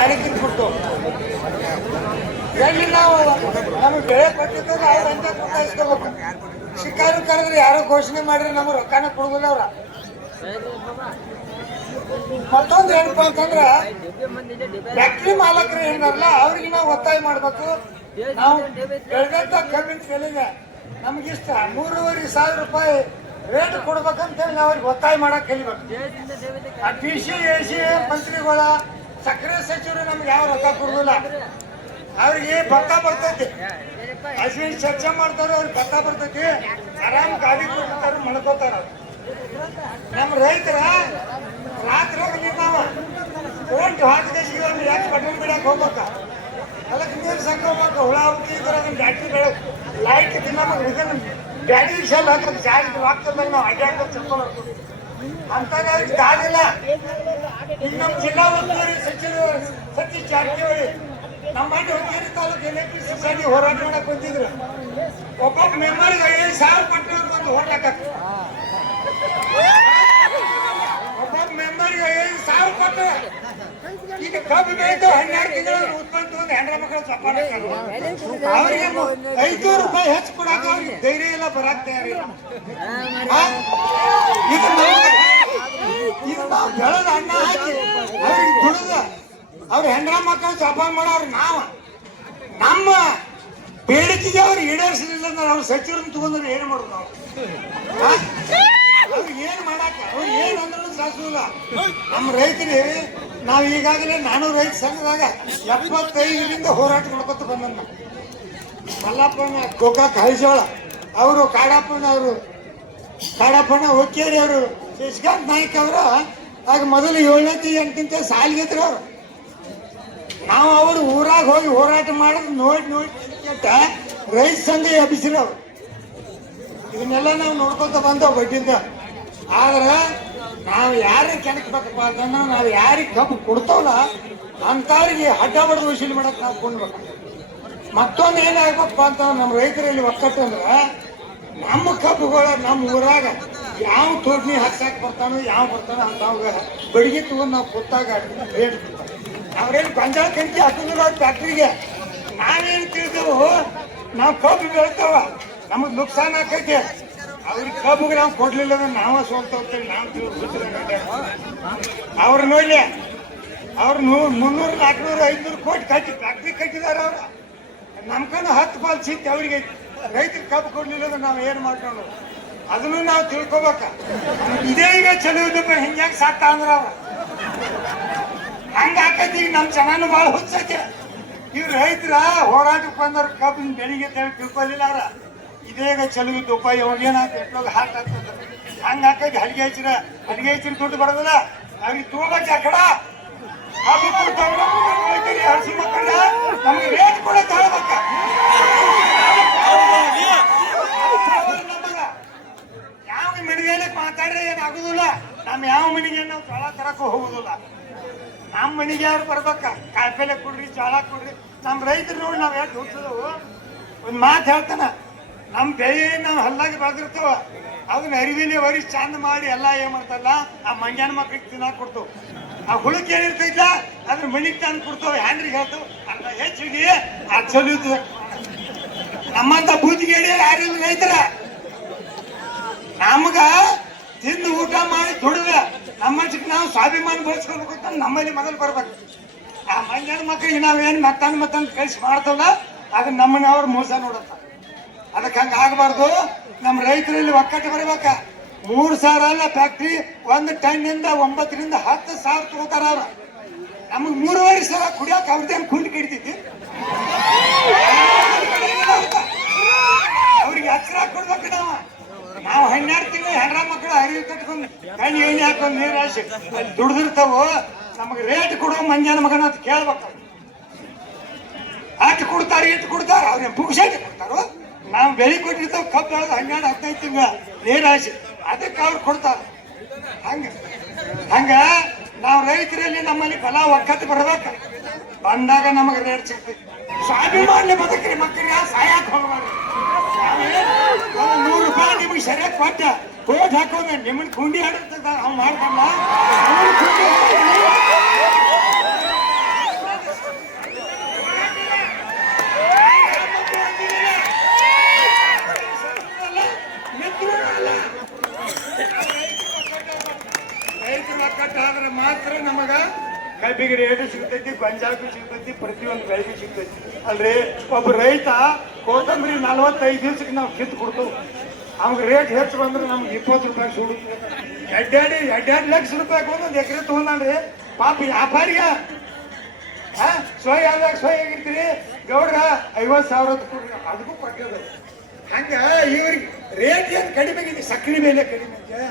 ಮಾಲೀಕರಿಗೆ ಕೊಟ್ಟು ಎಲ್ಲಿ ನಾವು ನಮಗೆ ಬೆಳೆ ಕೊಟ್ಟಿದ್ದು ಅವ್ರ ಅಂತ ರೊಕ್ಕ ಇಸ್ಕೋಬೇಕು. ಶಿಕಾರಿ ಕರೆದ್ರೆ ಯಾರೋ ಘೋಷಣೆ ಮಾಡಿದ್ರೆ ನಮಗೆ ರೊಕ್ಕನ ಕೊಡುದಿಲ್ಲ ಅವ್ರ. ಮತ್ತೊಂದು ಏನಪ್ಪಾ ಅಂತಂದ್ರ ಫ್ಯಾಕ್ಟ್ರಿ ಮಾಲಕರು ಏನಾರಲ್ಲ ಅವ್ರಿಗೆ ನಾವು ಒತ್ತಾಯ ಮಾಡ್ಬೇಕು. ನಾವು ಬೆಳೆದಂತ ಕಬ್ಬಿನ ಬೆಲೆಗೆ ನಮಗಿಷ್ಟ 3,500 ರೂಪಾಯಿ ರೇಟ್ ಕೊಡ್ಬೇಕಂತೇಳಿ ನಾವು ಅವ್ರಿಗೆ ಒತ್ತಾಯ ಮಾಡಕ್ ಕಲಿಬೇಕು. ಆ PC AC ಮಂತ್ರಿಗಳ ಸಕ್ಕರೆ ಸಚಿವರು ನಮ್ಗೆ ಯಾವ ರೊಕ್ಕ ಕೊಡುದಿಲ್ಲ. ಅವ್ರಿಗೆ ಭತ್ತ ಬರ್ತೈತಿ, ಹಸಿವಿನ ಚರ್ಚೆ ಮಾಡ್ತಾರ, ಅವ್ರಿಗೆ ಭತ್ತ ಬರ್ತೈತಿ, ಆರಾಮ್ ಗಾಡಿ ಕೊಡ್ತಾರ, ಮಳ್ಕೋತಾರ. ನಮ್ಮ ರೈತರ ರಾತ್ರಿ ಹೋಗಿ ನಾವು ಕೋರ್ಟ್ ಹಾಕಿದ ಯಾಕೆ ಬಟನ್ ಬಿಡಕ್ ಹೋಗ್ಬೇಕ, ಅದಕ್ಕೆ ನೀರು ಸಂಕೋಬೇಕು. ಹುಳ ಹುಟ್ಟಿ ಇದ್ರೆ ಅದನ್ನ ಬ್ಯಾಟ್ರಿ ಬೆಳೆ ಲೈಟ್ ನಮಗೆ ಇದನ್ನ ಬ್ಯಾಟ್ರಿ ಶೆಲ್ ಹಾಕೋದು ಚಾರ್ಜ್ ಆಗ್ತದಾಗ ನಾವು ಅಡ್ಡಾಡ್ಕೊಂಡು ಚಪ್ಪಾಳೆ ಅಂತಾಗ ಅವ್ರಿಗೆ ದಾದಿಲ್ಲ. ಈಗ ನಮ್ಮ ಜಿಲ್ಲಾ ಉಸ್ತುವಾರಿ ಸಚಿವರು ಸತೀಶ್ ಜಾರಕಿಹೊಳಿ ನಮ್ಮ ಹುಕ್ಕೇರಿ ತಾಲೂಕು ಎಲೆಕ್ಟ್ರಿಕ್ ಸೊಸೈಟಿ ಹೋರಾಟ ಮಾಡಕ್ ಬಂದಿದ್ರು. ಒಬ್ಬೊಬ್ಬ ಮೆಂಬರ್ಗೆ 5,000 ಕೊಟ್ಟರೆ ಒಂದು ಹೋರಾಟ ಹಾಕಕ್ಕೆ, ಒಬ್ಬೊಬ್ಬ ಮೆಂಬರ್ಗೆ 5,000 ಕೊಟ್ಟರೆ ಈಗ ಕಬ್ಬು ಬೆಳೆದು 12 ತಿಂಗಳ ಉತ್ಪನ್ನ ತಗೊಂಡು ಹೆಂಡ್ರ ಮಕ್ಕಳು ಚಪ್ಪಾಳ ಅವ್ರಿಗೆ 500 ರೂಪಾಯಿ ಹೆಚ್ಚು ಕೊಡಾಕ ಅವ್ರಿಗೆ ಧೈರ್ಯ ಇಲ್ಲ, ಬರಾಕ್ ತಯಾರಿಲ್ಲ. ಇದು ನಾವು ಬೆಳೆದ ಅನ್ನ ಹಾಕಿ ಅವ್ರಿಗೆ ದುಡಿದ ಅವ್ರ ಹೆಂಡ್ರ ಮಕ್ಕಳು ಚಪ್ಪಾಳ ಮಾಡೋರು ನಾವು. ನಮ್ಮ ಬೇಡಿಕೆಗೆ ಅವ್ರು ಈಡೇರಿಸಲಿಲ್ಲ ಅಂದ್ರೆ ಅವ್ರ ಸಚಿವರನ್ನ ತಗೊಂಡ್ರೆ ಏನು ಮಾಡೋದು ನಾವು? ಅವ್ರಿಗೆ ಏನು ಮಾಡಾಕ ಅವ್ರು ಏನು ಅಂದ್ರೂ ಸಾಧಿಸಲ್ಲ. ನಮ್ಮ ರೈತರಿಗೆ ನಾವು ಈಗಾಗಲೇ ನಾನು ರೈತ ಸಂಘದಾಗ 75ರಿಂದ ಹೋರಾಟ ಮಾಡ್ಕೊತ ಬಂದ. ಮಲ್ಲಪ್ಪನ ಗೋಕಾಕ್ ಹೈಜೋಳ ಅವರು, ಕಾಡಪ್ಪನ ಹುಕ್ಕೇರಿ ಅವರು, ಶಶಿಕಾಂತ್ ನಾಯ್ಕ ಅವರು ಆಗ ಮೊದಲು 7ನೇ 8ನೇ ಸಾಲಿಗೆದ್ರು ಅವರು. ನಾವು ಅವರು ಊರಾಗ ಹೋಗಿ ಹೋರಾಟ ಮಾಡೋದು ನೋಡಿ ರೈತ ಸಂಘ ಎಬ್ಬಿಸಿರೋರು. ಇದನ್ನೆಲ್ಲ ನಾವು ನೋಡ್ಕೊತ ಬಂದವು ಬಡ್ಡಿಂದ. ಆದ್ರೆ ನಾವು ಯಾರಿಗೆ ಕೆಣಕ್ಬೇಕಪ್ಪ ಅಂತಂದ್ರೆ ನಾವು ಯಾರಿಗೆ ಕಬ್ಬು ಕೊಡ್ತಾವಲ್ಲ ಅಂತವ್ರಿಗೆ ಅಡ್ಡ ಬಡ್ದು ವಸೂಲಿ ಮಾಡಕ್ ನಾವು ಕೊಂಡ್ಬೇಕು. ಮತ್ತೊಂದು ಏನಾಗ್ಬೇಕಪ್ಪ ಅಂತಂದ್ರೆ ನಮ್ಮ ರೈತರಲ್ಲಿ ಒಕ್ಕಟ್ಟು ಅಂದ್ರೆ ನಮ್ಮ ಕಬ್ಬುಗಳು ನಮ್ಮ ಊರಾಗ ಯಾವ ತೋಡ್ನಿ ಹಾಕ್ಸಾಕ್ ಬರ್ತಾನೋ ಯಾವ ಬರ್ತಾನೋ ಅಂತ ಬಡಿಗೆ ತಗೊಂಡು ನಾವು ಕೊತ್ತಾಗ ರೇಟ್ ಕೊಡ್ತಾನೆ. ಅವ್ರೇನು ಗೊಂಜಾಳ ಕಂಚಿ ಹಾಕಿದ್ರು ಫ್ಯಾಕ್ಟ್ರಿಗೆ. ನಾವೇನು ತಿಳಿದೆವು, ನಾವು ಕಬ್ಬು ಬೆಳಿತಾವ ನಮಗ್ ನುಕ್ಸಾನ್ ಆಕೈತಿ. ಅವ್ರಿಗೆ ಕಬ್ಬುಗೆ ನಾವು ಕೊಡ್ಲಿಲ್ಲ ಅಂದ್ರೆ ನಾವ ಸೋಲ್ತಾ ಹೋಗ್ತೇವೆ. ನಾವು ಅವ್ರ ನೋಡ್ಲಿ ಅವ್ರು 300, 400, 500 ಕೋಟಿ ಕಟ್ಟಿ ಫ್ಯಾಕ್ಟ್ರಿ ಕಟ್ಟಿದಾರ. ಅವ್ರು ನಮ್ಕಂಡು 10 ಪಾಲ್ ಸಿಕ್ತಿ ಅವ್ರಿಗೆ. ರೈತರಿಗೆ ಕಬ್ಬು ಕೊಡ್ಲಿಲ್ಲ ಅಂದ್ರೆ ನಾವು ಏನು ಮಾಡ್ಕೊಂಡು ಅದನ್ನು ನಾವು ತಿಳ್ಕೊಬೇಕ. ಇದೇ ಈಗ ಚಲೋ ಇದ್ದಪ್ಪ ಹಿಂಗ್ಯಾಕೆ ಸಾಕ್ತಾ ಅಂದ್ರ ಅವ್ರ ಹಂಗ ಆಕೈತಿ. ಈಗ ನಮ್ಮ ಚೆನ್ನಾನು ಭಾಳ ಹುಚ್ಚೈತಿ. ಇವ್ರು ರೈತರ ಹೋರಾಟಕ್ಕೆ ಬಂದವ್ರ ಕಬ್ಬಿನ ಬೆಳಿಗ್ಗೆ ತಿಳ್ಕೊಲಿಲ್ಲ ಅವ್ರ. ಇದೇಗ ಚಲೋ ಇದ್ದಪ್ಪ ಇವಾಗ ಏನಾಗ್ತದೆ ಎಟ್ಲೋಗ ಹಾಟ್ ಆಗ್ತದೆ ಹಂಗ ಹಾಕೈತಿ. ಅಡಿಗೆ ಹಚ್ಚಿರ ದುಡ್ಡು ಬರೋದಿಲ್ಲ ಅವ್ರಿಗೆ ತಗೋಬೇಕು. ಆ ಕಡ ಕಬ್ಬು ಕೊಡ್ತಾವ್ರ ಹಸಿ ಮಕ್ಕಳ ನಮ್ಗೆ ರೇಟ್ ಕೊಡಕ್ಕೆ ಹೇಳ್ಬೇಕ. ಯಾವ ಮನೆಗೆ ಮಾತಾಡ್ರೆ ಏನಾಗುದಿಲ್ಲ. ನಮ್ಮ ಯಾವ ಮನೆಗೆ ನಾವು ಜೋಳ ತರಕ್ಕೂ ಹೋಗುದಿಲ್ಲ. ನಮ್ಮ ಮನೆಗೆ ಅವ್ರು ಬರ್ಬೇಕ. ಕಾಯಿಪಲ್ಲೆ ಕೊಡ್ರಿ, ಜೋಳ ಕೊಡ್ರಿ. ನಮ್ಮ ರೈತರು ನೋಡಿ ನಾವ್ ಯಾಕೆ ಹುಟ್ಟಿದವು. ಒಂದ್ ಮಾತು ಹೇಳ್ತಾನ, ನಮ್ಮ ಬೆಳೆ ನಾವು ಹಲ್ಲಾಗಿ ಬೆಳೆದಿರ್ತೇವ ಅದನ್ನ ಅರಿವಿಲಿ ವರಿ ಚಂದ ಮಾಡಿ ಎಲ್ಲ ಏನ್ ಮಾಡ್ತಾರಲ್ಲ ಆ ಮಂಜಾನ ಮಕ್ಳಿಗೆ ತಿನ್ನಾಕ್ ಕೊಡ್ತೇವ್. ಆ ಹುಳಕ್ಕೆ ಏನಿರ್ತೈತ್ಲ ಅದ್ರ ಮನಿಗ್ ತಂದು ಕೊಡ್ತೇವೆ. ಹ್ಯಾಂಡ್ರಿಗೆ ಹೇಳ್ತೇವೆ ಅಲ್ಲ ಹೆಚ್ಚಿಗೆ ಆ ಚಲೋ ಇರ್ತದೆ. ನಮ್ಮಂತ ಬೂದಿಗೇಡಿ ಯಾರಿಲ್ಲ ರೈತರ. ನಮ್ಗ ತಿಂದು ಊಟ ಮಾಡಿ ದುಡಿದ ನಮ್ಮಂಚಕ್ಕೆ ನಾವು ಸ್ವಾಭಿಮಾನ ಬೆಳೆಸ್ಕೊಳ್ಬೇಕು ಅಂತ ನಮ್ಮಲ್ಲಿ ಮೊದಲು ಬರ್ಬೇಕು. ಆ ಮಂಜಾನ ಮಕ್ಕಳಿಗೆ ನಾವೇನು ಮತ್ತನ್ ಕಳಿಸಿ ಮಾಡ್ತವಲ್ಲ ಅದನ್ನ ನಮ್ಮನ್ನ ಅವ್ರು ಮೋಸ ನೋಡತ್ತ. ಅದಕ್ಕೆ ಹಂಗ ಆಗಬಾರ್ದು. ನಮ್ಮ ರೈತರಲ್ಲಿ ಒಕ್ಕಟ್ಟು ಬರ್ಬೇಕ. 3,000 ಅಲ್ಲ ಫ್ಯಾಕ್ಟ್ರಿ 1 ಟನ್ನಿಂದ 9ರಿಂದ 10,000 ತಗೋತಾರ ಅವ್ರ. ನಮಗ್ 3,500 ಕುಡಿಯೋಕ ಅವ್ರದ್ದೇನು ಕುಂಡಿ ಕಡಿತೈತಿ. ಅವ್ರಿಗೆ ಹಚ್ಚರ ಕೊಡ್ಬೇಕು. ನಾವು 12 ತಿಂಗಳು ಹೆಣ್ರ ಮಕ್ಕಳು ಅರಿವು ಕಟ್ಕೊಂಡು ಕಣ್ಣು ಎಣ್ಣೆ ಹಾಕೊಂಡು ನೀರು ಹಾಸಿ ಅಲ್ಲಿ ದುಡ್ದಿರ್ತಾವ. ನಮಗೆ ರೇಟ್ ಕೊಡುವ ಮಂಜಾನ ಮಗನ ಅಂತ ಕೇಳ್ಬೇಕು. ಅಷ್ಟು ಕೊಡ್ತಾರೆ ಇಟ್ಟು ಕೊಡ್ತಾರ ಅವ್ರೇನು ಪುಕ್ಷಾಟಿ ಕೊಡ್ತಾರೋ. ನಾವು ಬೆಳೆ ಕೊಟ್ಟಿರ್ತಾವ ಕಬ್ಬು ಬೆಳೆದು 12, 15 ತಿಂಗಳ ನೀರು ಹಾಸಿ ಅದಕ್ಕೆ ಅವ್ರು ಕೊಡ್ತಾರ. ಹಂಗ ನಾವು ರೈತರಲ್ಲಿ ನಮ್ಮಲ್ಲಿ ಬಲ ಒಕ್ಕಟ್ಟು ಬರ್ಬೇಕು. ಬಂದಾಗ ನಮಗೆ ರೇಟ್ ಸಿಗ್ತೈತಿ. ಸ್ವಾಭಿಮಾನ ಬದುಕ್ರಿ ಮಕ್ಕಳಿಗೆ ಸಾಯಕ್ ಹೋಗ್ಬಾರ್ದು. 100 ರೂಪಾಯಿ ನಿಮಗೆ ಸರಿಯಾಗಿ ಕೊಟ್ಟ ಕೋಟ್ ಹಾಕೋದ ನಿಮ್ಮನ್ನ ಕುಂಡಿ ಆಡಿರ್ತದ ಅವ್ ಮಾಡ್ಕೊಂಡ ಮಾರಾಟ ಆದ್ರೆ ಮಾತ್ರ ನಮಗ ಕಬ್ಬಿಗೆ ರೇಟ್ ಸಿಗ್ತೈತಿ, ಗೊಂಜಾಳಕ್ಕೂ ಸಿಗ್ತೈತಿ, ಪ್ರತಿಯೊಂದು ಬೆಳೆಗೂ ಸಿಗ್ತೈತಿ. ಅಲ್ರಿ ಒಬ್ಬ ರೈತ ಕೊತ್ತಂಬರಿ 45 ದಿವ್ಸಕ್ಕೆ ನಾವು ಕಿತ್ತು ಕೊಡ್ತೇವೆ. ಅವ್ಗೆ ರೇಟ್ ಹೆಚ್ಚು ಬಂದ್ರೆ ನಮ್ಗೆ 20 ರೂಪಾಯಿ ಸುಡು. ಎರಡೆರಡು ಲಕ್ಷ ರೂಪಾಯಿ ಒಂದೊಂದು ಎಕರೆ ತಗೊಂಡ್ರಿ ಪಾಪ ವ್ಯಾಪಾರಿಗ. ಸೋಯ್ ಆದಾಗ ಸೋಯ್ ಆಗಿರ್ತೀರಿ, ಗೌಡ್ರ 50,000 ಕೊಡ್ರಿ, ಅದಕ್ಕೂ ಪಟ್ಟದ. ಹಂಗ ಇವ್ರಿಗೆ ರೇಟ್ ಏನು ಕಡಿಮೆ ಆಗಿದೆ, ಸಕ್ಕರೆ ಬೆಲೆ ಕಡಿಮೆ ಇದೆ.